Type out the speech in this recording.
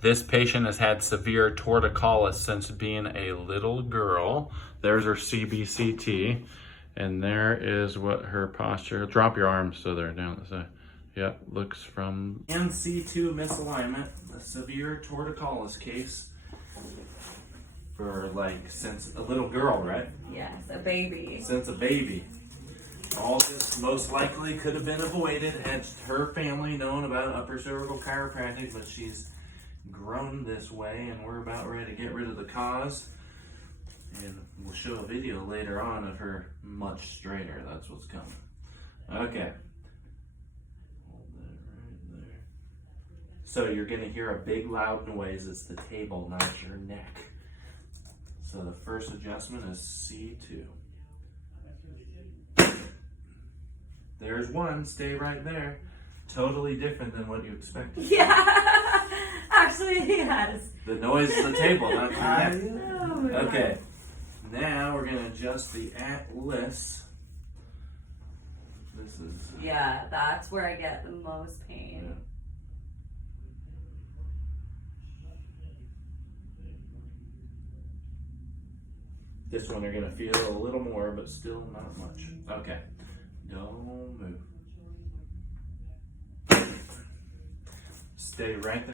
This patient has had severe torticollis since being a little girl. There's her CBCT, and there is what her posture. Drop your arms so they're down the side. Yep, looks from. And C2 misalignment, a severe torticollis case for like since a little girl, right? Yes, a baby. Since a baby. All this most likely could have been avoided had her family known about upper cervical chiropractic, but she's grown this way and we're about ready to get rid of the cause. And we'll show a video later on of her much straighter. That's what's coming. Okay. Hold that right there. So you're going to hear a big loud noise. It's the table, not your neck. So the first adjustment is C2. There's one. Stay right there. Totally different than what you expected. Yeah. Actually, yes. The noise is the table, not your neck. Oh, Okay. Now we're going to adjust the atlas. This is... Yeah, that's where I get the most pain. Yeah. This one you're going to feel a little more, but still not much. Okay. Don't move. Stay right there.